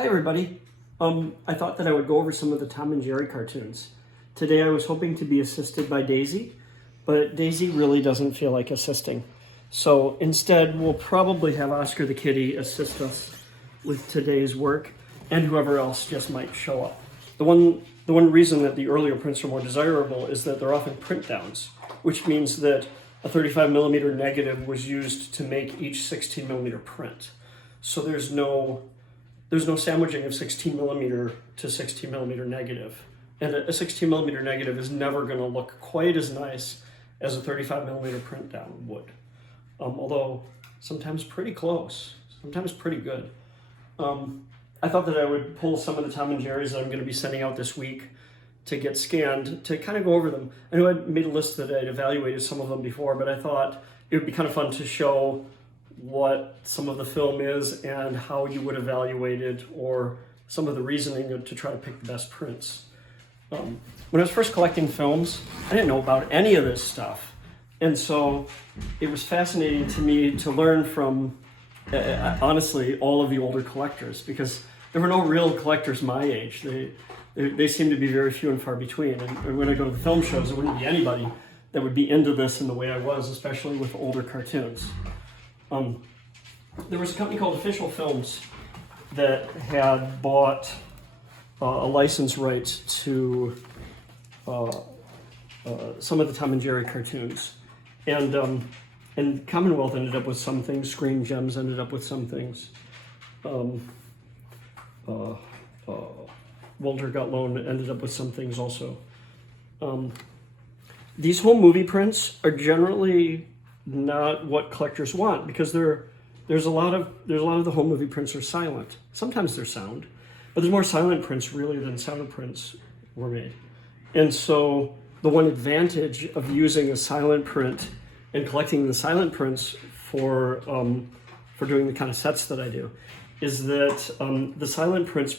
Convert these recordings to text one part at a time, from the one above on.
Hi everybody. I thought that I would go over some of the Tom and Jerry cartoons. Today I was hoping to be assisted by Daisy, but Daisy really doesn't feel like assisting. So instead we'll probably have Oscar the Kitty assist us with today's work, and whoever else just might show up. The one reason that the earlier prints are more desirable is that they're often print downs, which means that a 35mm negative was used to make each 16mm print. So there's no sandwiching of 16mm to 16mm negative. And a 16mm negative is never going to look quite as nice as a 35mm print down would. Although sometimes pretty close, sometimes pretty good. I thought that I would pull some of the Tom and Jerry's that I'm going to be sending out this week to get scanned to kind of go over them. I know I'd made a list that I'd evaluated some of them before, but I thought it would be kind of fun to show what some of the film is and how you would evaluate it, or some of the reasoning to try to pick the best prints. When I was first collecting films, I didn't know about any of this stuff. And so it was fascinating to me to learn from, honestly, all of the older collectors, because there were no real collectors my age. They seem to be very few and far between. And when I go to the film shows, there wouldn't be anybody that would be into this in the way I was, especially with older cartoons. There was a company called Official Films that had bought a license right to some of the Tom and Jerry cartoons. And Commonwealth ended up with some things, Screen Gems ended up with some things. Walter Gutloan ended up with some things also. These home movie prints are generally not what collectors want, because there's a lot of the home movie prints are silent. Sometimes they're sound, but there's more silent prints really than sound prints were made. And so the one advantage of using a silent print and collecting the silent prints for doing the kind of sets that I do is that the silent prints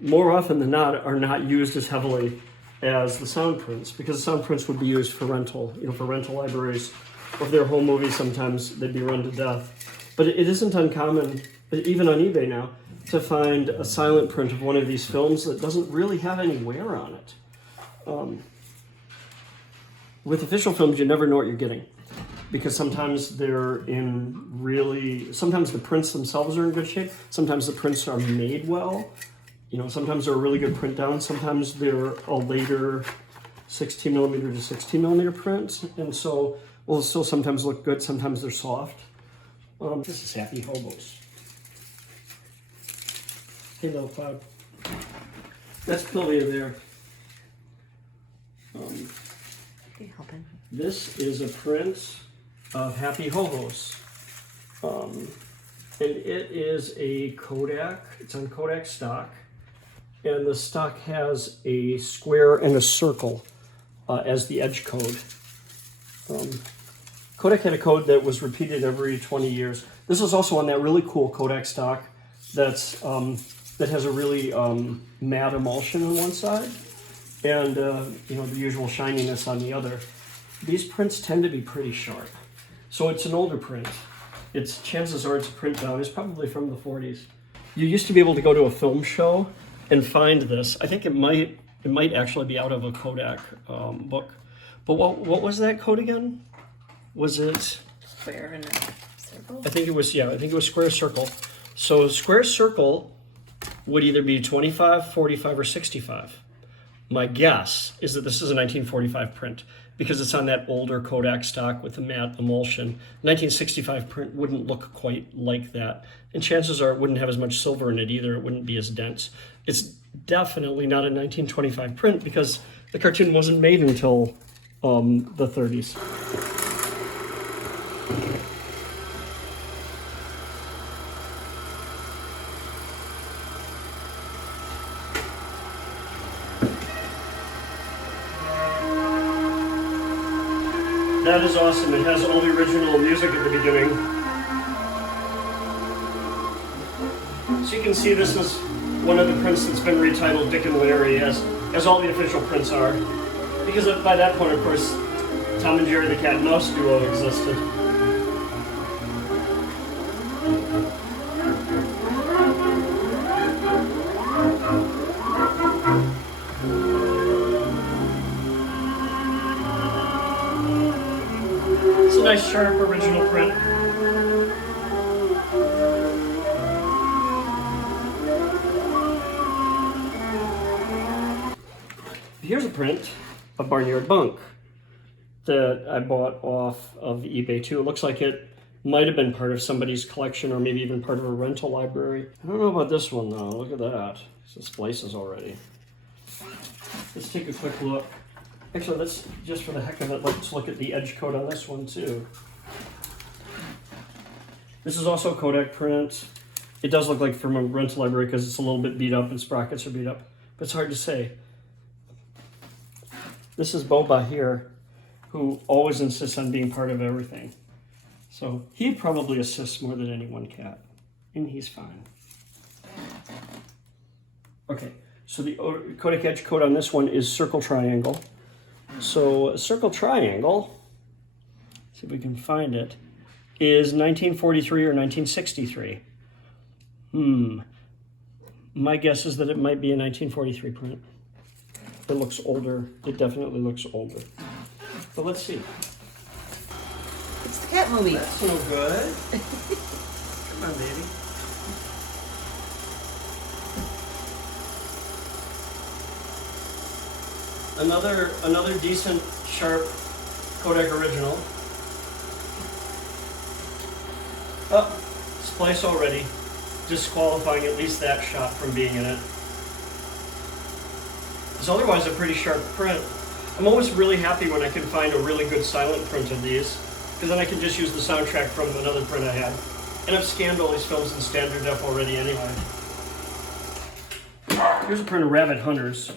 more often than not are not used as heavily as the sound prints, because the sound prints would be used for rental, for rental libraries, or if they're home movies, sometimes they'd be run to death. But it isn't uncommon, even on eBay now, to find a silent print of one of these films that doesn't really have any wear on it. With Official Films, you never know what you're getting, because sometimes sometimes the prints themselves are in good shape, sometimes the prints are made well. Sometimes they're a really good print down, sometimes they're a later 16mm to 16mm print, and so will still sometimes look good, sometimes they're soft. This is Happy Hobos. Hey, little cloud. That's Pilvia there. This is a print of Happy Hobos. And it is a Kodak, it's on Kodak stock. And the stock has a square and a circle as the edge code. Kodak had a code that was repeated every 20 years. This is also on that really cool Kodak stock that has a really matte emulsion on one side and the usual shininess on the other. These prints tend to be pretty sharp. So it's an older print. Chances are it's a print down. It's probably from the 40s. You used to be able to go to a film show and find this. I think it might actually be out of a Kodak book. But what was that code again? Was it square and a circle? I think it was square circle. So square circle would either be 25, 45, or 65. My guess is that this is a 1945 print, because it's on that older Kodak stock with the matte emulsion. 1965 print wouldn't look quite like that. And chances are it wouldn't have as much silver in it either. It wouldn't be as dense. It's definitely not a 1925 print, because the cartoon wasn't made until the 30s. That is awesome. It has all the original music at the beginning. So you can see this is one of the prints that's been retitled Dick and Larry, as all the official prints are. Because by that point, of course, Tom and Jerry the Cat and Mouse duo existed. sharp original print. Here's a print of Barnyard Bunk that I bought off of eBay too. It looks like it might have been part of somebody's collection or maybe even part of a rental library. I don't know about this one though. Look at that. It's splices already. Let's take a quick look. Actually, let's, just for the heck of it, let's look at the edge coat on this one too. This is also Kodak print. It does look like from a rental library because it's a little bit beat up and sprockets are beat up, but it's hard to say. This is Boba here, who always insists on being part of everything. So he probably assists more than any one cat, and he's fine. Okay, so the Kodak edge coat on this one is circle triangle. So a circle triangle, see if we can find it, is 1943 or 1963. My guess is that it might be a 1943 print. It looks older. It definitely looks older. But let's see. It's the cat movie. That's no good. Come on, baby. Another decent, sharp Kodak original. Oh, splice already. Disqualifying at least that shot from being in it. It's otherwise a pretty sharp print. I'm always really happy when I can find a really good silent print of these, because then I can just use the soundtrack from another print I had. And I've scanned all these films in standard def already anyway. Here's a print of Rabbit Hunters,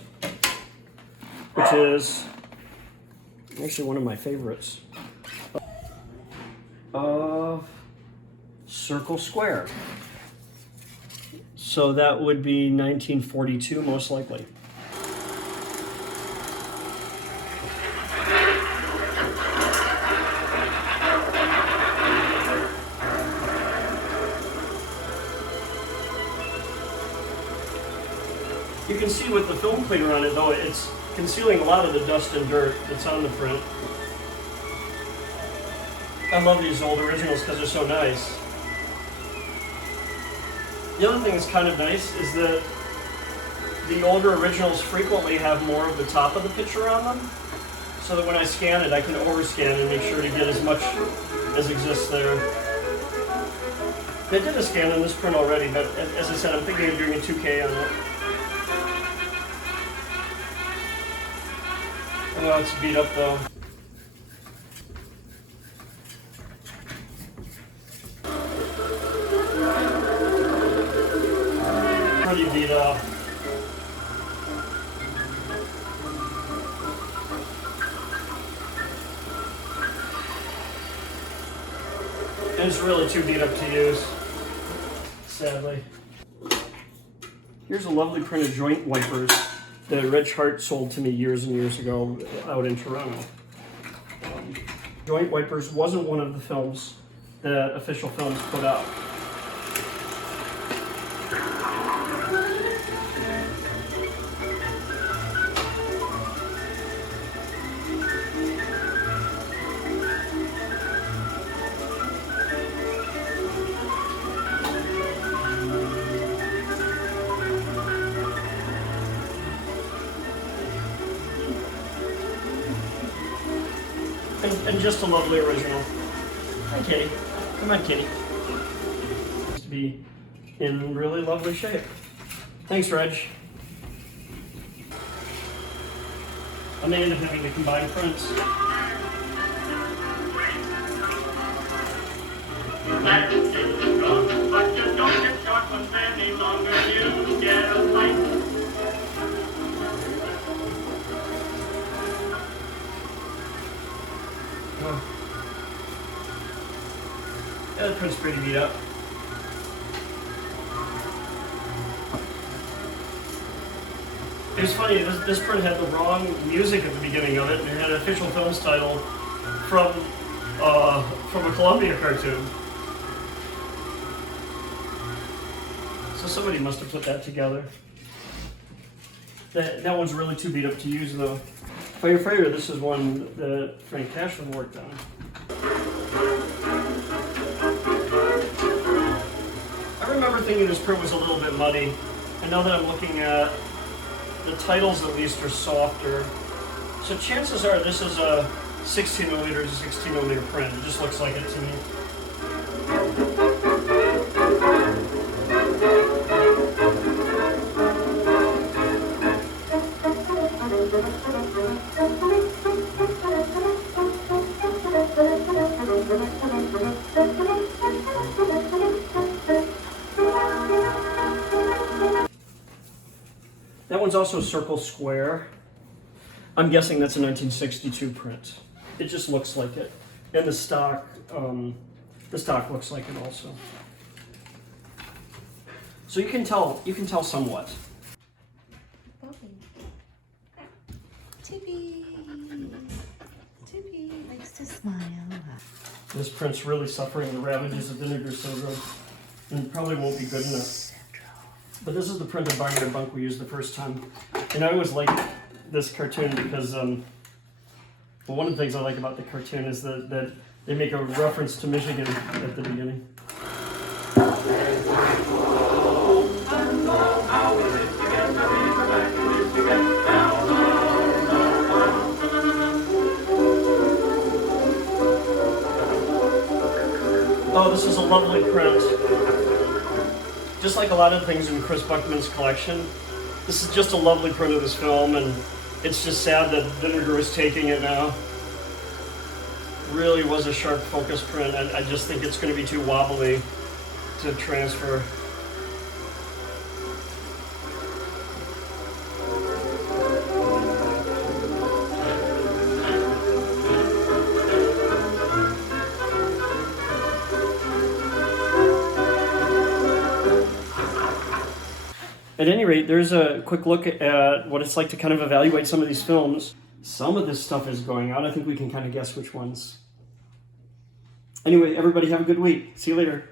which is actually one of my favorites. Circle Square. So that would be 1942 most likely. You can see with the film cleaner on it though, it's concealing a lot of the dust and dirt that's on the print. I love these old originals because they're so nice. The other thing that's kind of nice is that the older originals frequently have more of the top of the picture on them, so that when I scan it, I can overscan and make sure to get as much as exists there. I did a scan on this print already, but as I said, I'm thinking of doing a 2K on it. Oh, it's beat up though. Pretty beat up. And it's really too beat up to use, sadly. Here's a lovely print of Joint Wipers that Reg Hart sold to me years and years ago out in Toronto. Joint Wipers wasn't one of the films that Official Films put out. And just a lovely original. Hi, kitty. Come on, kitty. Seems to be in really lovely shape. Thanks, Reg. I may end up having to combine prints. Yeah, the print's pretty beat up. It was funny, this print had the wrong music at the beginning of it, and it had an Official Films title from a Columbia cartoon. So somebody must have put that together. That one's really too beat up to use though. Fire Fighter, this is one that Frank Cashman worked on. remember thinking this print was a little bit muddy, and now that I'm looking at the titles, at least are softer. So chances are this is a 16mm to 16mm print. It just looks like it to me. That one's also circle square. I'm guessing that's a 1962 print. It just looks like it. And the stock looks like it also. So you can tell somewhat. Tippy. Tippy likes to smile. This print's really suffering the ravages of vinegar syndrome and probably won't be good enough. But this is the print of Barnyard Bunk we used the first time. And I always like this cartoon because well, one of the things I like about the cartoon is that they make a reference to Michigan at the beginning. Oh, this is a lovely print. Just like a lot of things in Chris Buckman's collection, this is just a lovely print of this film, and it's just sad that Vinegar is taking it now. Really was a sharp focus print, and I just think it's going to be too wobbly to transfer. At any rate, there's a quick look at what it's like to kind of evaluate some of these films. Some of this stuff is going out. I think we can kind of guess which ones. Anyway, everybody have a good week. See you later.